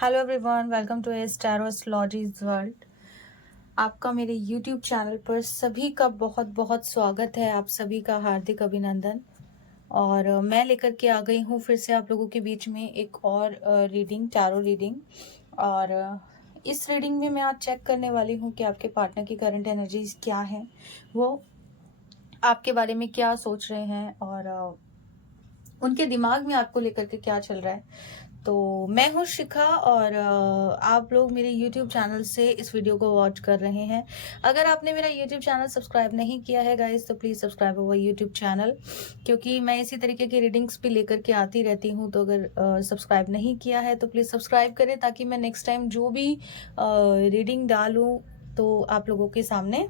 Hello everyone, welcome to star astrology's world. आपका मेरे YouTube channel पर सभी का बहुत बहुत स्वागत है। आप सभी का हार्दिक अभिनंदन। और मैं लेकर के आ गई हूँ फिर से आप लोगों के बीच में एक और रीडिंग, टैरो रीडिंग। और इस रीडिंग में मैं आज चेक करने वाली हूँ कि आपके पार्टनर की करंट एनर्जीज क्या हैं, वो आपके बारे में क्या सोच रहे हैं और उनके दिमाग में आपको लेकर के क्या चल रहा है। तो मैं हूँ शिखा और आप लोग मेरे YouTube चैनल से इस वीडियो को वॉच कर रहे हैं। अगर आपने मेरा YouTube चैनल सब्सक्राइब नहीं किया है गाइस, तो please subscribe our YouTube channel, क्योंकि मैं इसी तरीके की रीडिंग्स भी लेकर के आती रहती हूँ। तो अगर सब्सक्राइब नहीं किया है तो प्लीज़ सब्सक्राइब करें, ताकि मैं नेक्स्ट टाइम जो भी रीडिंग डालूँ तो आप लोगों के सामने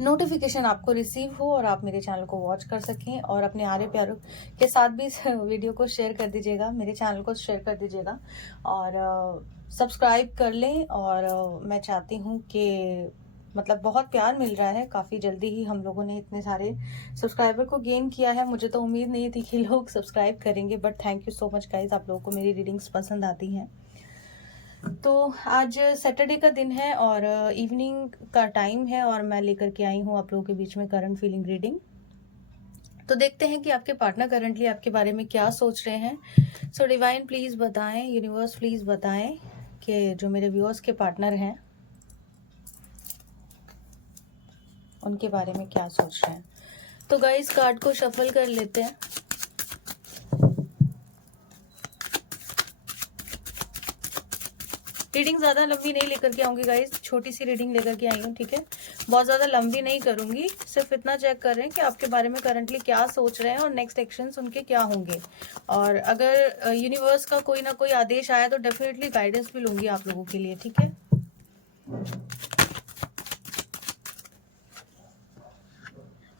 नोटिफिकेशन आपको रिसीव हो और आप मेरे चैनल को वॉच कर सकें। और अपने आरे प्यारों के साथ भी इस वीडियो को शेयर कर दीजिएगा, मेरे चैनल को शेयर कर दीजिएगा और सब्सक्राइब कर लें। और मैं चाहती हूँ कि मतलब बहुत प्यार मिल रहा है, काफ़ी जल्दी ही हम लोगों ने इतने सारे सब्सक्राइबर को गेन किया है। मुझे तो उम्मीद नहीं थी कि लोग सब्सक्राइब करेंगे, but thank you so much guys, आप लोगों को मेरी रीडिंग्स पसंद आती हैं। तो आज सैटरडे का दिन है और इवनिंग का टाइम है और मैं लेकर के आई हूँ आप लोगों के बीच में करंट फीलिंग रीडिंग। तो देखते हैं कि आपके पार्टनर करंटली आपके बारे में क्या सोच रहे हैं। सो डिवाइन प्लीज बताएं, यूनिवर्स प्लीज बताएं कि जो मेरे व्यूअर्स के पार्टनर हैं उनके बारे में क्या सोच रहे हैं। तो गाइस, कार्ड को शफल कर लेते हैं। रीडिंग ज़्यादा लंबी नहीं लेकर के आऊँगी गाइज, छोटी सी रीडिंग लेकर के आई हूँ, ठीक है। बहुत ज़्यादा लंबी नहीं करूँगी, सिर्फ इतना चेक कर रहे हैं कि आपके बारे में करंटली क्या सोच रहे हैं और नेक्स्ट एक्शंस उनके क्या होंगे। और अगर यूनिवर्स का कोई ना कोई आदेश आया तो डेफिनेटली गाइडेंस भी लूँगी आप लोगों के लिए, ठीक है।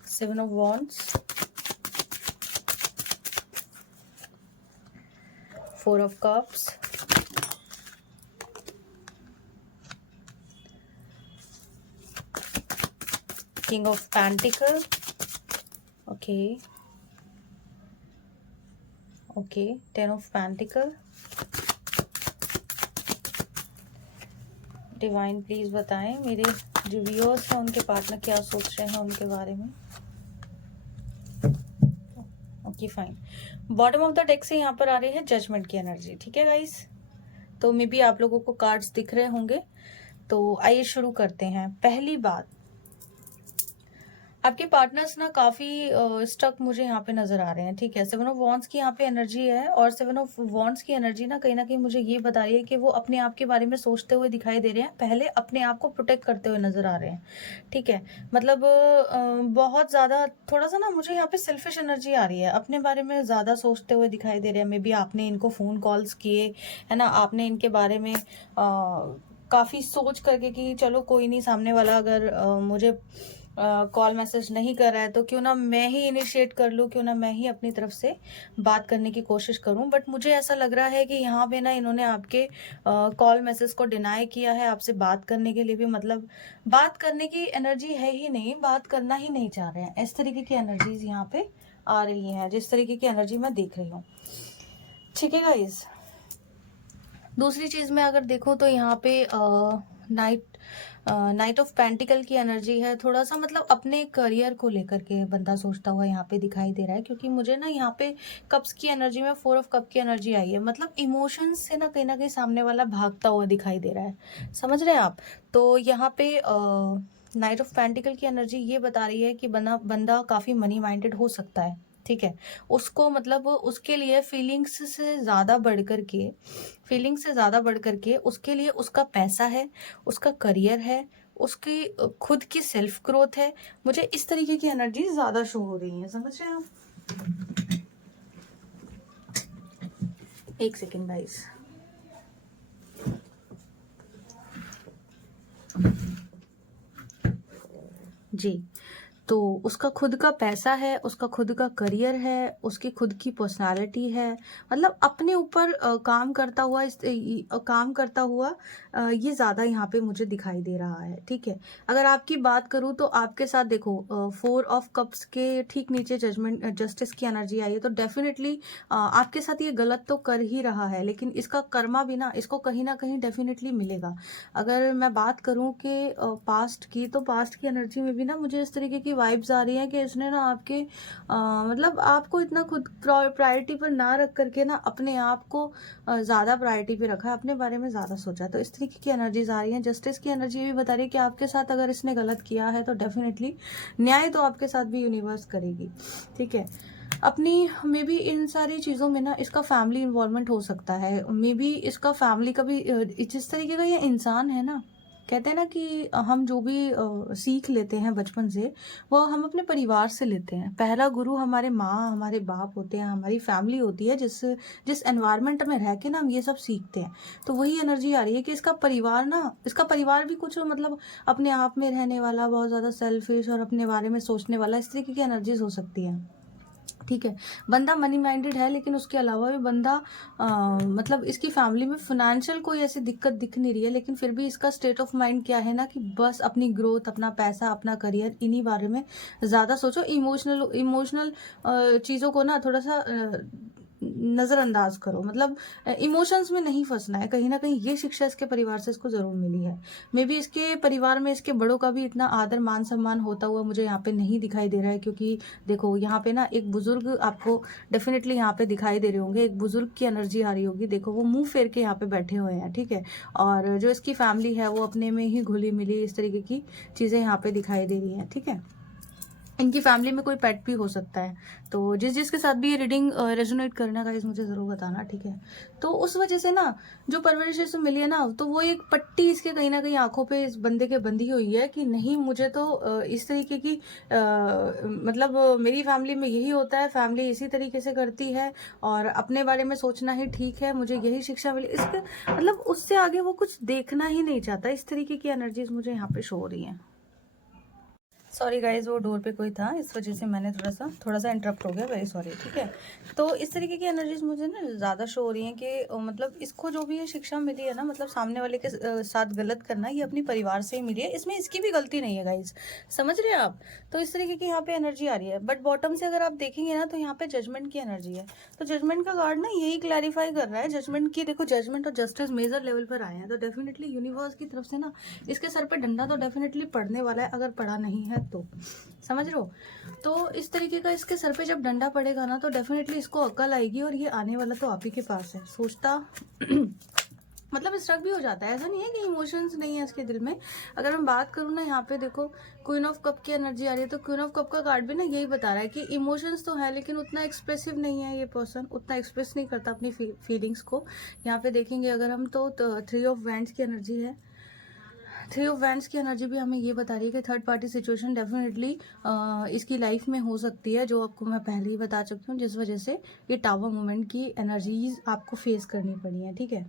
Seven of wands, four of cups, king of pentacle, okay, ten of pentacle. Divine please बताएं मेरे जो व्यूअर्स हैं उनके पार्टनर क्या सोच रहे हैं उनके बारे में। Okay fine. Bottom of the deck से यहाँ पर आ रही है जजमेंट की एनर्जी, ठीक है गाइस। तो मे बी आप लोगों को कार्ड्स दिख रहे होंगे, तो आइए शुरू करते हैं। पहली बात, आपके पार्टनर्स ना काफी स्टक मुझे यहाँ पे नजर आ रहे हैं, ठीक है। सेवन ऑफ वॉन्ड्स की यहाँ पे एनर्जी है और सेवन ऑफ वॉन्ड्स की एनर्जी ना कहीं मुझे ये बता रही है कि वो अपने आप के बारे में सोचते हुए दिखाई दे रहे हैं, पहले अपने आप को प्रोटेक्ट करते हुए नजर आ रहे हैं, ठीक है। मतलब बहुत ज्यादा थोड़ा सा ना मुझे यहाँ पे सेल्फिश एनर्जी आ रही है, अपने बारे में ज्यादा सोचते हुए दिखाई दे रहे हैं। मे बी आपने इनको फोन कॉल्स किए है ना, आपने इनके बारे में काफी सोच करके कि चलो कोई नहीं, सामने वाला अगर मुझे कॉल मैसेज नहीं कर रहा है तो क्यों ना मैं ही इनिशिएट कर लूँ, क्यों ना मैं ही अपनी तरफ से बात करने की कोशिश करूं। बट मुझे ऐसा लग रहा है कि यहाँ पे ना इन्होंने आपके कॉल मैसेज को डिनाई किया है, आपसे बात करने के लिए भी, मतलब बात करने की एनर्जी है ही नहीं, बात करना ही नहीं चाह रहे हैं। इस तरीके की एनर्जीज यहाँ पे आ रही हैं, जिस तरीके की एनर्जी मैं देख रही हूँ, ठीक है गाइज। दूसरी चीज में अगर देखूं तो यहाँ पे नाइट ऑफ पेंटिकल की एनर्जी है। थोड़ा सा मतलब अपने करियर को लेकर के बंदा सोचता हुआ यहाँ पे दिखाई दे रहा है, क्योंकि मुझे ना यहाँ पे कप्स की एनर्जी में फोर ऑफ कप की एनर्जी आई है। मतलब इमोशंस से ना कहीं सामने वाला भागता हुआ दिखाई दे रहा है, समझ रहे हैं आप। तो यहाँ पे नाइट ऑफ पेंटिकल की एनर्जी ये बता रही है कि बंदा काफी मनी माइंडेड हो सकता है, ठीक है। उसको मतलब उसके लिए फीलिंग्स से ज़्यादा बढ़ करके उसके लिए उसका पैसा है, उसका करियर है, उसकी खुद की सेल्फ ग्रोथ है। मुझे इस तरीके की एनर्जी ज़्यादा शो हो रही है, समझ रहे हैं आप। एक सेकेंड गाइस। जी, तो उसका खुद का पैसा है, उसका खुद का करियर है, उसकी खुद की पर्सनालिटी है, मतलब अपने ऊपर काम करता हुआ काम करता हुआ ये ज़्यादा यहाँ पे मुझे दिखाई दे रहा है, ठीक है। अगर आपकी बात करूँ तो आपके साथ देखो 4 ऑफ कप्स के ठीक नीचे जस्टिस की एनर्जी आई है, तो डेफिनेटली आपके साथ ये गलत तो कर ही रहा है, लेकिन इसका कर्मा भी ना इसको कहीं ना कहीं डेफिनेटली मिलेगा। अगर मैं बात करूं कि पास्ट की, तो पास्ट की एनर्जी में भी ना मुझे इस तरीके की वाइब्स आ रही हैं कि इसने ना आपके मतलब आपको इतना खुद प्रायोरिटी पर ना रख करके ना अपने आप को ज़्यादा प्रायोरिटी पे रखा, अपने बारे में ज़्यादा सोचा। तो इस तरीके की एनर्जीज आ रही हैं। जस्टिस की एनर्जी भी बता रही है कि आपके साथ अगर इसने गलत किया है तो डेफिनेटली न्याय तो आपके साथ भी यूनिवर्स करेगी, ठीक है। अपनी मे बी इन सारी चीज़ों में ना इसका फैमिली इन्वॉल्वमेंट हो सकता है, मे बी इसका फैमिली का भी जिस तरीके का ये इंसान है ना, कहते हैं ना कि हम जो भी सीख लेते हैं बचपन से, वो हम अपने परिवार से लेते हैं। पहला गुरु हमारे माँ हमारे बाप होते हैं, हमारी फैमिली होती है, जिस जिस एनवायरनमेंट में रह के ना हम ये सब सीखते हैं। तो वही एनर्जी आ रही है कि इसका परिवार ना, इसका परिवार भी कुछ मतलब अपने आप में रहने वाला, बहुत ज़्यादा सेल्फिश और अपने बारे में सोचने वाला, इस तरीके की एनर्जीज हो सकती है, ठीक है। बंदा मनी माइंडेड है, लेकिन उसके अलावा भी बंदा मतलब इसकी फैमिली में फाइनेंशियल कोई ऐसी दिक्कत दिख नहीं रही है, लेकिन फिर भी इसका स्टेट ऑफ माइंड क्या है ना कि बस अपनी ग्रोथ, अपना पैसा, अपना करियर, इन्हीं बारे में ज़्यादा सोचो। इमोशनल इमोशनल चीज़ों को ना थोड़ा सा नज़रअंदाज करो, मतलब इमोशंस में नहीं फंसना है। कहीं ना कहीं ये शिक्षा इसके परिवार से इसको ज़रूर मिली है। मे बी इसके परिवार में इसके बड़ों का भी इतना आदर मान सम्मान होता हुआ मुझे यहाँ पे नहीं दिखाई दे रहा है, क्योंकि देखो यहाँ पे ना एक बुजुर्ग आपको डेफिनेटली यहाँ पे दिखाई दे रहे होंगे, एक बुजुर्ग की एनर्जी आ रही होगी। देखो वो मुंह फेर के यहाँ पे बैठे हुए हैं, ठीक है। और जो इसकी फैमिली है वो अपने में ही घुली मिली, इस तरीके की चीज़ें यहाँ पे दिखाई दे रही हैं, ठीक है। इनकी फैमिली में कोई पेट भी हो सकता है। तो जिसके साथ भी ये रीडिंग रेजोनेट करना गाइस मुझे ज़रूर बताना, ठीक है। तो उस वजह से ना जो परवरिश से मिली है ना, तो वो एक पट्टी इसके कहीं ना कहीं आंखों पे इस बंदे के बंधी हुई है कि नहीं, मुझे तो इस तरीके की मतलब मेरी फैमिली में यही होता है, फैमिली इसी तरीके से करती है और अपने बारे में सोचना ही ठीक है, मुझे यही शिक्षा मिली। इसके मतलब उससे आगे वो कुछ देखना ही नहीं चाहता। इस तरीके की एनर्जीज मुझे यहाँ पे शो हो रही हैं। सॉरी गाइज, वो डोर पे कोई था, इस वजह से मैंने थोड़ा सा इंटरप्ट हो गया, वेरी सॉरी, ठीक है। तो इस तरीके की एनर्जीज मुझे ना ज़्यादा शो हो रही हैं कि मतलब इसको जो भी ये शिक्षा मिली है ना, मतलब सामने वाले के साथ गलत करना, ये अपनी परिवार से ही मिली है, इसमें इसकी भी गलती नहीं है गाइज, समझ रहे हैं आप। तो इस तरीके की यहाँ पे एनर्जी आ रही है। बट बॉटम से अगर आप देखेंगे ना, तो यहाँ पे जजमेंट की एनर्जी है। तो जजमेंट का कार्ड ना यही क्लैरिफाई कर रहा है, जजमेंट की, देखो जजमेंट और जस्टिस मेजर लेवल पर आए हैं, तो डेफिनेटली यूनिवर्स की तरफ से ना इसके सर पे डंडा तो डेफिनेटली पड़ने वाला है, अगर पड़ा नहीं है तो, समझ रहे हो। तो इस तरीके का इसके सर पे जब डंडा पड़ेगा ना, तो डेफिनेटली इसको अक्ल आएगी और ये आने वाला तो आप ही के पास है। सोचता मतलब स्ट्रक भी हो जाता है, ऐसा नहीं है कि इमोशंस नहीं है इसके दिल में। अगर मैं बात करूँ ना, यहाँ पे देखो क्वीन ऑफ कप की एनर्जी आ रही है, तो क्वीन ऑफ कप का कार्ड भी ना यही बता रहा है कि इमोशंस तो है, लेकिन उतना एक्सप्रेसिव नहीं है, ये पर्सन उतना एक्सप्रेस नहीं करता अपनी फीलिंग्स को। यहाँ पे देखेंगे अगर हम, तो 3 ऑफ वैंड्स की एनर्जी है। 3 ऑफ वैंड्स की एनर्जी भी हमें ये बता रही है कि थर्ड पार्टी सिचुएशन डेफिनेटली इसकी लाइफ में हो सकती है, जो आपको मैं पहले ही बता चुकी हूँ, जिस वजह से ये टावर मूवमेंट की एनर्जीज आपको फेस करनी पड़ी है, ठीक है।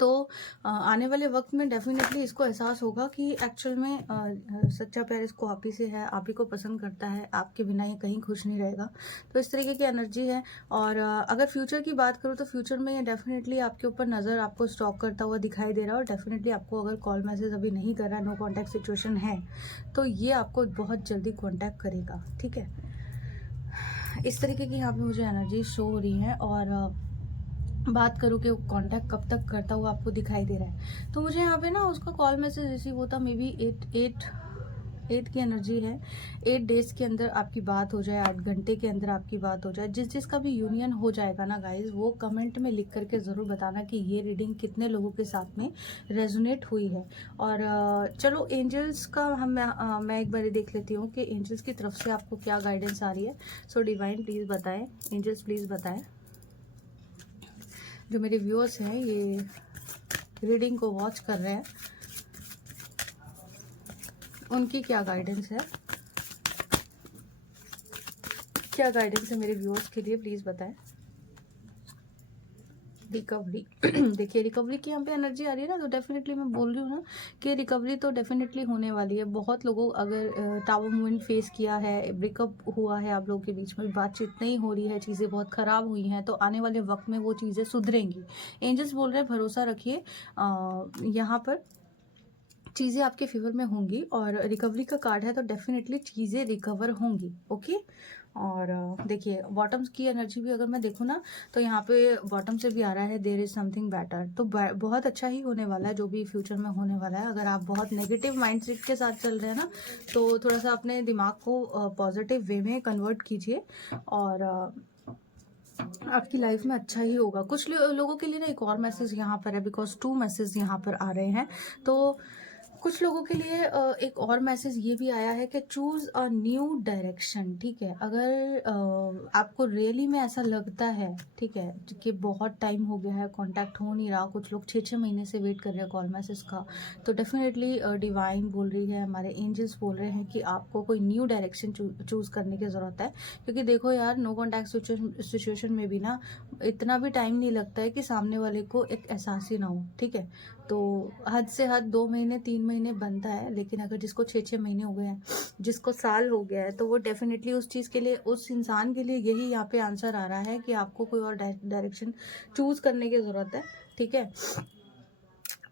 तो आने वाले वक्त में डेफिनेटली इसको एहसास होगा कि एक्चुअल में सच्चा प्यार इसको आप ही से है, आप ही को पसंद करता है, आपके बिना ये कहीं खुश नहीं रहेगा। तो इस तरीके की एनर्जी है। और अगर फ्यूचर की बात करूँ, तो फ्यूचर में ये डेफिनेटली आपके ऊपर नज़र आपको स्टॉक करता हुआ दिखाई दे रहा है, और डेफिनेटली आपको अगर कॉल मैसेज अभी नहीं कर रहा है, नो कॉन्टैक्ट सिचुएशन है, तो ये आपको बहुत जल्दी कॉन्टैक्ट करेगा, ठीक है। इस तरीके की यहाँ पे मुझे एनर्जी शो हो रही है। और बात करूँ कि वो कांटेक्ट कब तक करता हुआ आपको दिखाई दे रहा है, तो मुझे यहाँ पे ना उसका कॉल मैसेज रिसीव होता मे बी 8 की एनर्जी है। 8 डेज के अंदर आपकी बात हो जाए, 8 घंटे के अंदर आपकी बात हो जाए। जिसका भी यूनियन हो जाएगा ना गाइज, वो कमेंट में लिख करके ज़रूर बताना कि ये रीडिंग कितने लोगों के साथ में रेजोनेट हुई है। और चलो एंजल्स का मैं एक बार देख लेती हूँ कि एंजल्स की तरफ से आपको क्या गाइडेंस आ रही है। सो डिवाइन प्लीज़ बताएं, एंजल्स प्लीज़ बताएं, जो मेरे व्यूअर्स हैं ये रीडिंग को वॉच कर रहे हैं, उनकी क्या गाइडेंस है, क्या गाइडेंस है मेरे व्यूअर्स के लिए, प्लीज़ बताएं। रिकवरी देखिए रिकवरी की यहाँ पे एनर्जी आ रही है ना, तो डेफिनेटली मैं बोल रही हूँ ना कि रिकवरी तो डेफिनेटली होने वाली है। बहुत लोगों अगर टावर मूवमेंट फेस किया है, ब्रेकअप हुआ है, आप लोगों के बीच में बातचीत नहीं हो रही है, चीज़ें बहुत ख़राब हुई हैं, तो आने वाले वक्त में वो चीज़ें सुधरेंगी। एंजल्स बोल रहे हैं भरोसा रखिए, यहाँ पर चीज़ें आपके फेवर में होंगी और रिकवरी का कार्ड है तो डेफिनेटली चीज़ें रिकवर होंगी। ओके। और देखिए बॉटम्स की एनर्जी भी अगर मैं देखूँ ना, तो यहाँ पे बॉटम से भी आ रहा है देयर इज़ समथिंग बेटर, तो बहुत अच्छा ही होने वाला है जो भी फ्यूचर में होने वाला है। अगर आप बहुत नेगेटिव माइंडसेट के साथ चल रहे हैं ना, तो थोड़ा सा अपने दिमाग को पॉजिटिव वे में कन्वर्ट कीजिए और आपकी लाइफ में अच्छा ही होगा। कुछ लोगों के लिए ना एक और मैसेज यहाँ पर है, बिकॉज 2 मैसेज यहाँ पर आ रहे हैं। तो कुछ लोगों के लिए एक और मैसेज ये भी आया है कि चूज़ अ न्यू डायरेक्शन। ठीक है, अगर आपको रियली में ऐसा लगता है, ठीक है, कि बहुत टाइम हो गया है, कांटेक्ट हो नहीं रहा, कुछ लोग 6-6 महीने से वेट कर रहे हैं कॉल मैसेज का, तो डेफिनेटली डिवाइन बोल रही है, हमारे एंजल्स बोल रहे हैं कि आपको कोई न्यू डायरेक्शन चूज़ करने की ज़रूरत है। क्योंकि देखो यार, नो कॉन्टैक्ट सिचुएशन में भी ना इतना भी टाइम नहीं लगता है कि सामने वाले को एक एहसास ही ना हो। ठीक है, तो हद से हद 2 महीने 3 महीने बनता है, लेकिन अगर जिसको 6-6 महीने हो गए हैं, जिसको साल हो गया है, तो वो डेफिनेटली उस चीज़ के लिए, उस इंसान के लिए यही यहाँ पे आंसर आ रहा है कि आपको कोई और डायरेक्शन चूज़ करने की ज़रूरत है। ठीक है,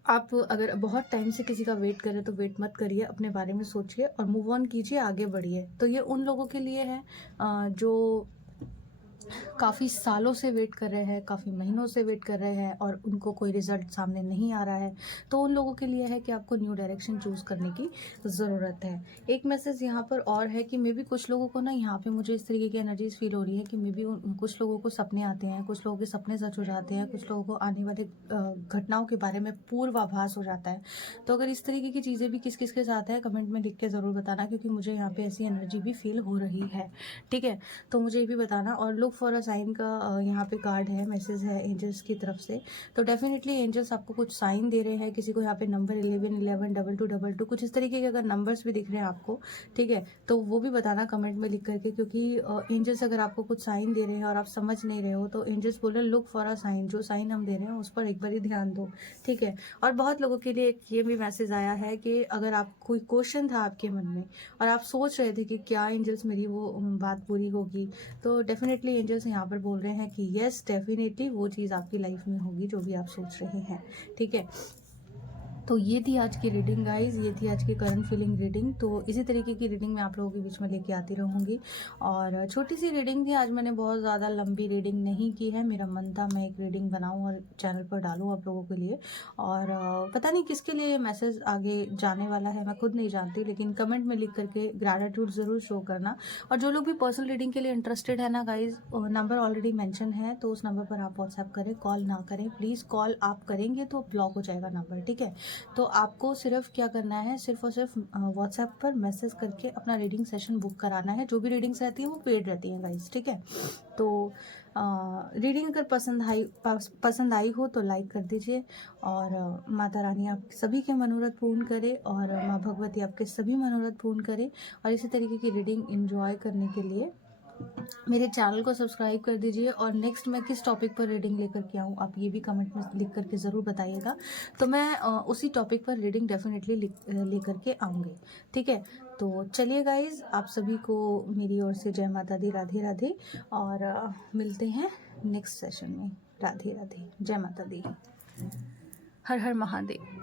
आप अगर बहुत टाइम से किसी का वेट कर रहे हैं तो वेट मत करिए, अपने बारे में सोचिए और मूव ऑन कीजिए, आगे बढ़िए। तो ये उन लोगों के लिए है जो काफ़ी सालों से वेट कर रहे हैं, काफ़ी महीनों से वेट कर रहे हैं और उनको कोई रिजल्ट सामने नहीं आ रहा है, तो उन लोगों के लिए है कि आपको न्यू डायरेक्शन चूज़ करने की ज़रूरत है। एक मैसेज यहाँ पर और है कि मे बी कुछ लोगों को ना, यहाँ पे मुझे इस तरीके की एनर्जीज फील हो रही है कि मे बी कुछ लोगों को सपने आते हैं, कुछ लोगों के सपने सच हो जाते हैं, कुछ लोगों को आने वाले घटनाओं के बारे में पूर्वाभास हो जाता है। तो अगर इस तरीके की चीज़ें भी किस किस के साथ है, कमेंट में लिख के ज़रूर बताना, क्योंकि मुझे यहाँ पे ऐसी एनर्जी भी फील हो रही है। ठीक है, तो मुझे ये भी बताना। और लुक फॉर अ साइन का यहाँ पे कार्ड है, मैसेज है एंजल्स की तरफ से। तो डेफिनेटली एंजल्स आपको कुछ साइन दे रहे हैं। किसी को यहाँ पे नंबर 11 11 22 22 कुछ इस तरीके के अगर नंबर्स भी दिख रहे हैं आपको, ठीक है, तो वो भी बताना कमेंट में लिख करके, क्योंकि एंजल्स अगर आपको कुछ साइन दे रहे हैं और आप समझ नहीं रहे हो, तो एंजल्स बोल रहे हैं लुक फॉर अ साइन, जो साइन हम दे रहे हैं उस पर एक बार ही ध्यान दो। ठीक है, और बहुत लोगों के लिए एक ये भी मैसेज आया है कि अगर आप कोई क्वेश्चन था आपके मन में और आप सोच रहे थे कि क्या एंजल्स मेरी वो बात पूरी होगी, तो डेफिनेटली एंजल्स यहाँ पर बोल रहे हैं कि यस, डेफिनेटली वो चीज़ आपकी लाइफ में होगी जो भी आप सोच रहे हैं। ठीक है, तो ये थी आज की रीडिंग गाइज, ये थी आज की करंट फीलिंग रीडिंग। तो इसी तरीके की रीडिंग मैं आप लोगों के बीच में लेके आती रहूँगी। और छोटी सी रीडिंग थी आज, मैंने बहुत ज़्यादा लंबी रीडिंग नहीं की है। मेरा मन था मैं एक रीडिंग बनाऊँ और चैनल पर डालूँ आप लोगों के लिए। और पता नहीं किसके लिए मैसेज आगे जाने वाला है, मैं खुद नहीं जानती, लेकिन कमेंट में लिख करके ग्रैटिट्यूड ज़रूर शो करना। और जो लोग भी पर्सनल रीडिंग के लिए इंटरेस्टेड है ना गाइज, नंबर ऑलरेडी मेंशन है, तो उस नंबर पर आप व्हाट्सएप करें, कॉल ना करें प्लीज़। कॉल आप करेंगे तो ब्लॉक हो जाएगा नंबर। ठीक है, तो आपको सिर्फ क्या करना है, सिर्फ और सिर्फ व्हाट्सएप पर मैसेज करके अपना रीडिंग सेशन बुक कराना है। जो भी रीडिंग्स रहती हैं वो पेड रहती हैं गाइस। ठीक है, तो रीडिंग अगर पसंद आई हो तो लाइक कर दीजिए। और माता रानी आप सभी के मनोरथ पूर्ण करे और माँ भगवती आपके सभी मनोरथ पूर्ण करे। और इसी तरीके की रीडिंग एंजॉय करने के लिए मेरे चैनल को सब्सक्राइब कर दीजिए। और नेक्स्ट मैं किस टॉपिक पर रीडिंग लेकर के आऊँ, आप ये भी कमेंट में लिख करके ज़रूर बताइएगा, तो मैं उसी टॉपिक पर रीडिंग डेफिनेटली लेकर के आऊँगी। ठीक है, तो चलिए गाइज, आप सभी को मेरी ओर से जय माता दी, राधे राधे। और मिलते हैं नेक्स्ट सेशन में। राधे राधे, जय माता दी, हर हर महादेव।